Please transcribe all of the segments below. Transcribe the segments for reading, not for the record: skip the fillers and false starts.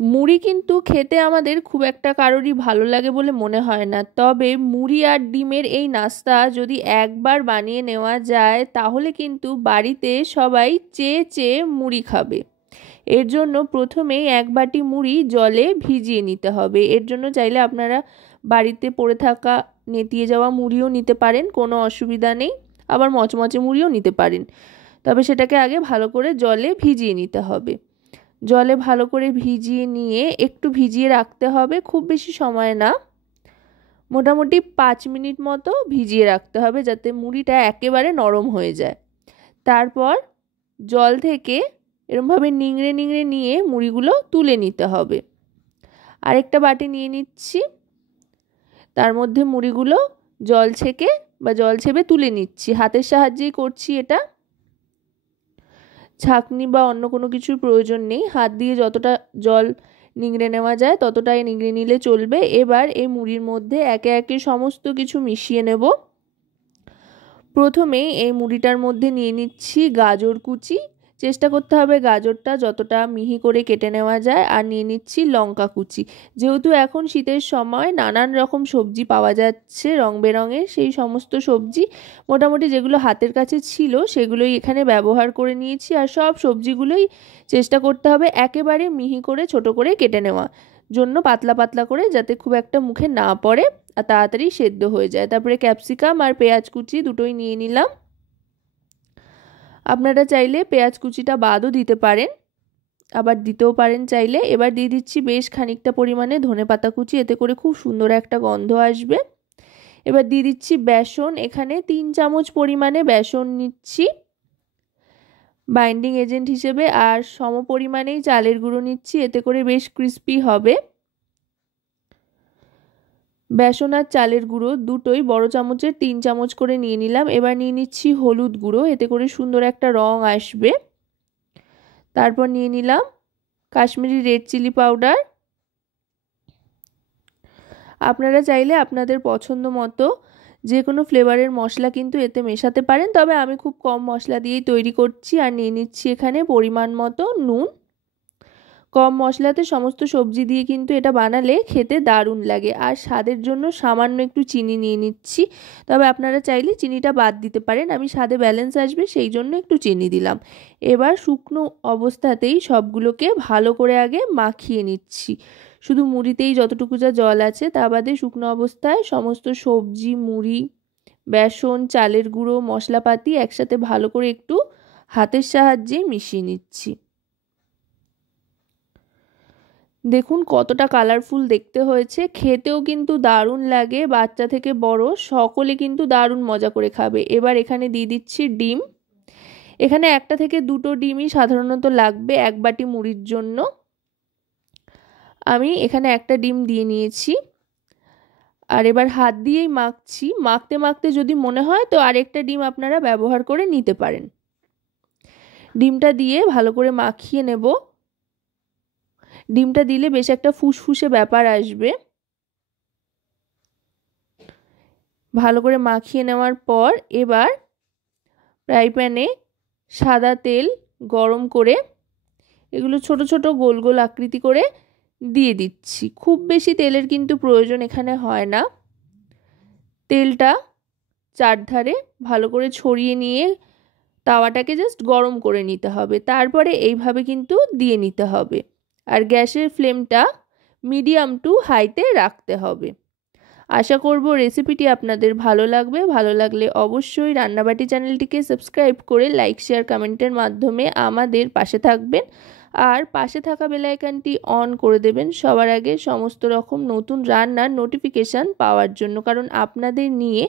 মুড়ি কিন্তু খেতে আমাদের খুব একটা কারোরই ভালো লাগে বলে মনে হয় না, তবে মুড়ি আর ডিমের এই নাস্তা যদি একবার বানিয়ে নেওয়া যায় তাহলে কিন্তু বাড়িতে সবাই চেয়ে চেয়ে মুড়ি খাবে। এর জন্য প্রথমেই 1 বাটি মুড়ি জলে ভিজিয়ে নিতে হবে। এর জন্য চাইলে আপনারা বাড়িতে পড়ে থাকা নেতিয়ে যাওয়া মুড়িও নিতে পারেন, কোনো অসুবিধা নেই। আবার মচমচে মুড়িও নিতে পারেন, তবে সেটাকে আগে ভালো করে জলে ভিজিয়ে নিতে হবে। জলে ভালো করে ভিজিয়ে নিয়ে একটু ভিজিয়ে রাখতে হবে, খুব বেশি সময় না, মোটামুটি 5 মিনিট মতো ভিজিয়ে রাখতে হবে যাতে মুড়িটা একেবারে নরম হয়ে যায়। তারপর জল থেকে এরমভাবে নিংড়ে নিংড়ে নিয়ে মুড়িগুলো তুলে নিতে হবে। আরেকটা বাটি নিয়ে নিচ্ছি, তার মধ্যে মুড়িগুলো জল ছেঁকে বা জল ছেঁবে তুলে নিচ্ছি। হাতের সাহায্যেই করছি এটা, ছাঁকনি বা অন্য কোনো কিছুর প্রয়োজন নেই। হাত দিয়ে যতটা জল নিংড়ে নেওয়া যায় ততটাই নিংড়ে নিলে চলবে। এবার এই মুড়ির মধ্যে একে একে সমস্ত কিছু মিশিয়ে নেব। প্রথমেই এই মুড়িটার মধ্যে নিয়ে নিচ্ছি গাজর কুচি। চেষ্টা করতে হবে গাজরটা যতটা মিহি করে কেটে নেওয়া যায়। আর নিয়ে নিচ্ছি লঙ্কা কুচি। যেহেতু এখন শীতের সময় নানান রকম সবজি পাওয়া যাচ্ছে রং বেরঙের, সেই সমস্ত সবজি মোটামুটি যেগুলো হাতের কাছে ছিল সেগুলোই এখানে ব্যবহার করে নিয়েছি। আর সব সবজিগুলোই চেষ্টা করতে হবে একেবারে মিহি করে ছোট করে কেটে নেওয়া জন্য, পাতলা পাতলা করে, যাতে খুব একটা মুখে না পড়ে আর তাড়াতাড়ি সেদ্ধ হয়ে যায়। তারপরে ক্যাপসিকাম আর পেঁয়াজ কুচি দুটোই নিয়ে নিলাম। আপনারা চাইলে পেঁয়াজ কুচিটা বাদও দিতে পারেন, আবার দিতেও পারেন চাইলে। এবার দিয়ে দিচ্ছি বেশ খানিকটা পরিমাণে ধনেপাতা কুচি, এতে করে খুব সুন্দর একটা গন্ধ আসবে। এবার দিয়ে দিচ্ছি বেসন, এখানে 3 চামচ পরিমাণে বেসন নিচ্ছি বাইন্ডিং এজেন্ট হিসেবে। আর সম পরিমাণেই চালের গুঁড়ো নিচ্ছি, এতে করে বেশ ক্রিস্পি হবে। বেসন আর চালের গুঁড়ো দুটোই বড় চামচের 3 চামচ করে নিয়ে নিলাম। এবার নিয়ে নিচ্ছি হলুদ গুঁড়ো, এতে করে সুন্দর একটা রং আসবে। তারপর নিয়ে নিলাম কাশ্মীরি রেড চিলি পাউডার। আপনারা চাইলে আপনাদের পছন্দ মতো যে কোনো ফ্লেভারের মশলা কিন্তু এতে মেশাতে পারেন, তবে আমি খুব কম মশলা দিয়েই তৈরি করছি। আর নিয়ে নিচ্ছি এখানে পরিমাণ মতো নুন। কম মশলাতে সমস্ত সবজি দিয়ে কিন্তু এটা বানালে খেতে দারুণ লাগে। আর স্বাদের জন্য সামান্য একটু চিনি নিয়ে নিচ্ছি, তবে আপনারা চাইলে চিনিটা বাদ দিতে পারেন, আমি স্বাদে ব্যালেন্স আসবে সেই জন্য একটু চিনি দিলাম। এবার শুকনো অবস্থাতেই সবগুলোকে ভালো করে আগে মাখিয়ে নিচ্ছি। শুধু মুড়িতেই যতটুকু যা জল আছে তা বাদে শুকনো অবস্থায় সমস্ত সবজি, মুড়ি, বেসন, চালের গুঁড়ো, মশলাপাতি একসাথে ভালো করে একটু হাতের সাহায্যে মিশিয়ে নিচ্ছি। দেখুন কতটা কালারফুল দেখতে হয়েছে, খেতেও কিন্তু দারুণ লাগে। বাচ্চা থেকে বড় সকলে কিন্তু দারুণ মজা করে খাবে। এবার এখানে দিয়ে দিচ্ছি ডিম। এখানে 1টা থেকে 2টো ডিমই সাধারণত লাগবে 1 বাটি মুড়ির জন্য। আমি এখানে 1টা ডিম দিয়ে নিয়েছি। আর এবার হাত দিয়েই মাখছি। মাখতে মাখতে যদি মনে হয় তো আরেকটা ডিম আপনারা ব্যবহার করে নিতে পারেন। ডিমটা দিয়ে ভালো করে মাখিয়ে নেব। ডিমটা দিলে বেশ একটা ফুসফুসে ব্যাপার আসবে। ভালো করে মাখিয়ে নেওয়ার পর এবার ফ্রাই প্যানে সাদা তেল গরম করে এগুলো ছোট ছোট গোল গোল আকৃতি করে দিয়ে দিচ্ছি। খুব বেশি তেলের কিন্তু প্রয়োজন এখানে হয় না। তেলটা চারধারে ভালো করে ছড়িয়ে নিয়ে তাওয়াটাকে জাস্ট গরম করে নিতে হবে। তারপরে এইভাবে কিন্তু দিয়ে নিতে হবে। আর গ্যাসের ফ্লেমটা মিডিয়াম টু হাইতে রাখতে হবে। আশা করব রেসিপিটি আপনাদের ভালো লাগবে। ভালো লাগলে অবশ্যই রান্নাবাটি চ্যানেলটিকে সাবস্ক্রাইব করে লাইক, শেয়ার, কমেন্টের মাধ্যমে আমাদের পাশে থাকবেন। আর পাশে থাকা বেল আইকনটি অন করে দেবেন সবার আগে সমস্ত রকম নতুন রান্নার নোটিফিকেশান পাওয়ার জন্য, কারণ আপনাদের নিয়ে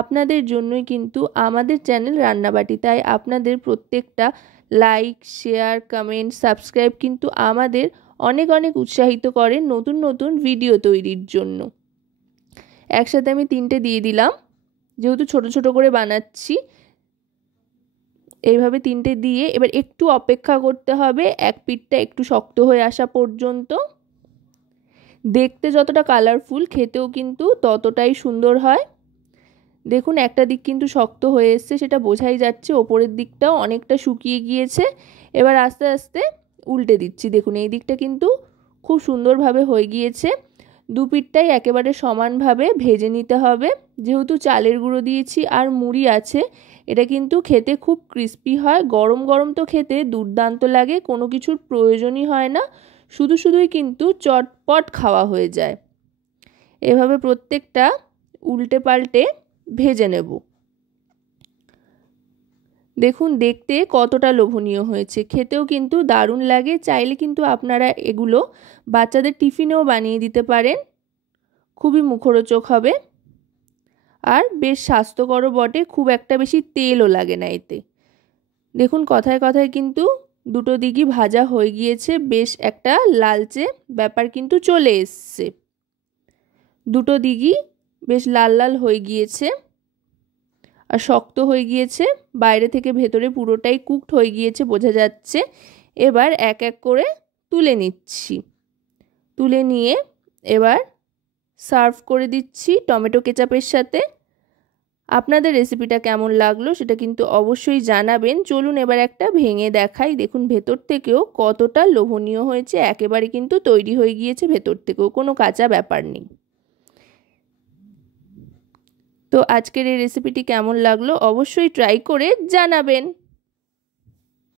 আপনাদের জন্যই কিন্তু আমাদের চ্যানেল রান্নাবাটি। তাই আপনাদের প্রত্যেকটা লাইক, শেয়ার, কমেন্ট, সাবস্ক্রাইব কিন্তু আমাদের অনেক অনেক উৎসাহিত করে নতুন নতুন ভিডিও তৈরির জন্য। একসাথে আমি 3টে দিয়ে দিলাম, যেহেতু ছোট ছোট করে বানাচ্ছি। এইভাবে 3টে দিয়ে এবার একটু অপেক্ষা করতে হবে এক পিঠটা একটু শক্ত হয়ে আসা পর্যন্ত। দেখতে যতটা কালারফুল খেতেও কিন্তু ততটাই সুন্দর হয়। দেখুন একটা দিক কিন্তু শক্ত হয়ে এসছে, সেটা বোঝাই যাচ্ছে। ওপরের দিকটাও অনেকটা শুকিয়ে গিয়েছে। এবার আস্তে আস্তে উল্টে দিচ্ছি। দেখুন এই দিকটা কিন্তু খুব সুন্দরভাবে হয়ে গিয়েছে। দু পিঠটাই একেবারে সমানভাবে ভেজে নিতে হবে। যেহেতু চালের গুঁড়ো দিয়েছি আর মুড়ি আছে, এটা কিন্তু খেতে খুব ক্রিস্পি হয়। গরম গরম তো খেতে দুর্দান্ত লাগে, কোনো কিছুর প্রয়োজনই হয় না, শুধুই কিন্তু চটপট খাওয়া হয়ে যায়। এভাবে প্রত্যেকটা উল্টে পাল্টে ভেজে নেব। দেখুন দেখতে কতটা লোভনীয় হয়েছে, খেতেও কিন্তু দারুণ লাগে। চাইলে কিন্তু আপনারা এগুলো বাচ্চাদের টিফিনেও বানিয়ে দিতে পারেন, খুবই মুখরোচক হবে আর বেশ স্বাস্থ্যকরও বটে, খুব একটা বেশি তেলও লাগে না এতে। দেখুন কথায় কথায় কিন্তু দুটো দিকই ভাজা হয়ে গিয়েছে, বেশ একটা লালচে ব্যাপার কিন্তু চলে এসছে। দুটো দিকই বেশ লাল লাল হয়ে গিয়েছে আর শক্ত হয়ে গিয়েছে, বাইরে থেকে ভেতরে পুরোটাই কুকড হয়ে গিয়েছে বোঝা যাচ্ছে। এবার এক এক করে তুলে নিচ্ছি। তুলে নিয়ে এবার সার্ভ করে দিচ্ছি টমেটো কেচাপের সাথে। আপনাদের রেসিপিটা কেমন লাগলো সেটা কিন্তু অবশ্যই জানাবেন। চলুন এবার একটা ভেঙে দেখাই। দেখুন ভেতর থেকেও কতটা লোভনীয় হয়েছে, একেবারে কিন্তু তৈরি হয়ে গিয়েছে ভেতর থেকেও, কোনো কাঁচা ব্যাপার নেই। তো আজকের এই রেসিপিটি কেমন লাগলো অবশ্যই ট্রাই করে জানাবেন।